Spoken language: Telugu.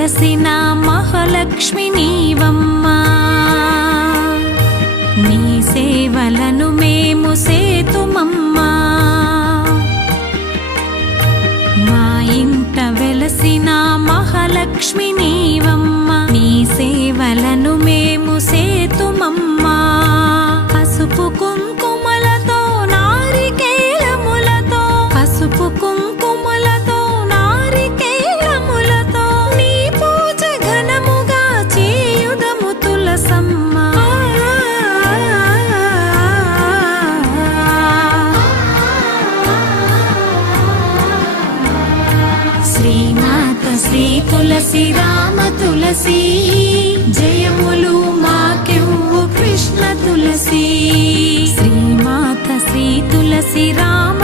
వెలసిన మహాలక్ష్మి నీవమ్మా, నీ సేవలను మేము సేతుమమ్మా. మా ఇంట వెలసిన మహాలక్ష్మి నీవమ్మా, నీ సేవలను మేము సేతుమమ్మా. పసుపు కుంకుమలతో నారికేళములతో, పసుపు కుంకుమలతో నారికేళములతో నీ పూజ ఘనముగా చేయుదము తులసమ్మా. శ్రీమాత శ్రీ తులసి రామ తులసి, జయములు మాకెవ్వు కృష్ణ తులసి. శ్రీమాత శ్రీ తులసి రామ